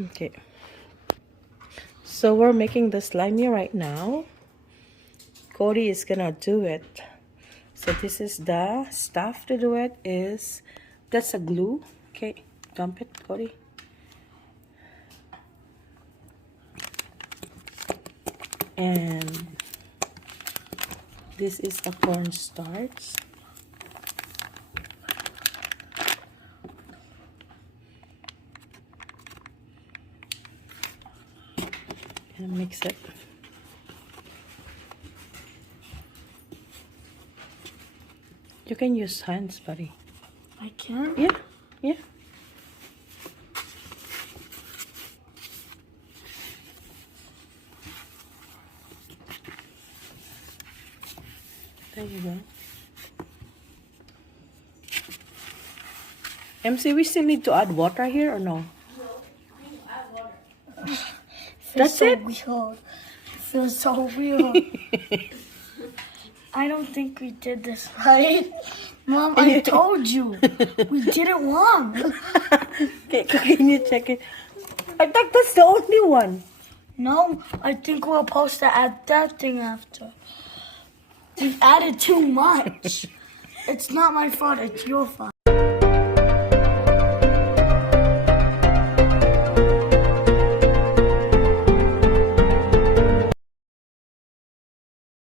Okay. So we're making the slimy right now. Cody is gonna do it. So this is the stuff to do it is, that's a glue. Okay, dump it, Cody. And this is a cornstarch. And mix it. You can use hands, buddy. I can? Yeah, yeah. There you go. MC, we still need to add water here or no? That's so it? Weird. It feels so weird. I don't think we did this right. Mom, I told you. We did it wrong. Okay, can you check it? I thought that's the only one. No, I think we're supposed to add that thing after. We added too much. It's not my fault, it's your fault.